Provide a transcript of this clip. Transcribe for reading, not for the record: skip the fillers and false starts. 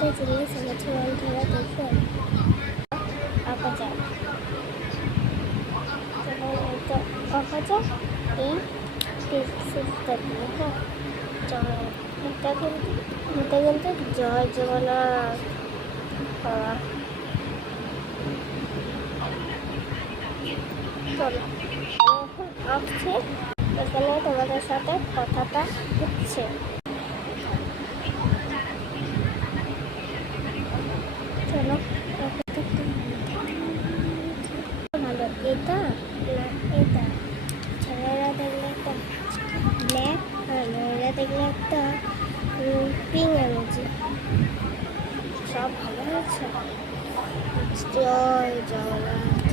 একটা জিনিস এনেছি বন্ধুরা, দেখবেন আঁকা যায়। আঁকা যায় এই পেন্সিলটা দিয়ে। হ্যাঁ, এটা কিন্তু জয় জগন্নাথ। চলো এখন আঁকছি, এখানে তোমাদের সাথে কথাটা হচ্ছে। চলো ভালো, এটা না এটা। ছেলেরা দেখলে একটা ব্ল্যাক আর মেয়েরা দেখলে একটা পিঙ্ক এনেছি। সব ভালো হয়েছে। জয় জগন্নাথ।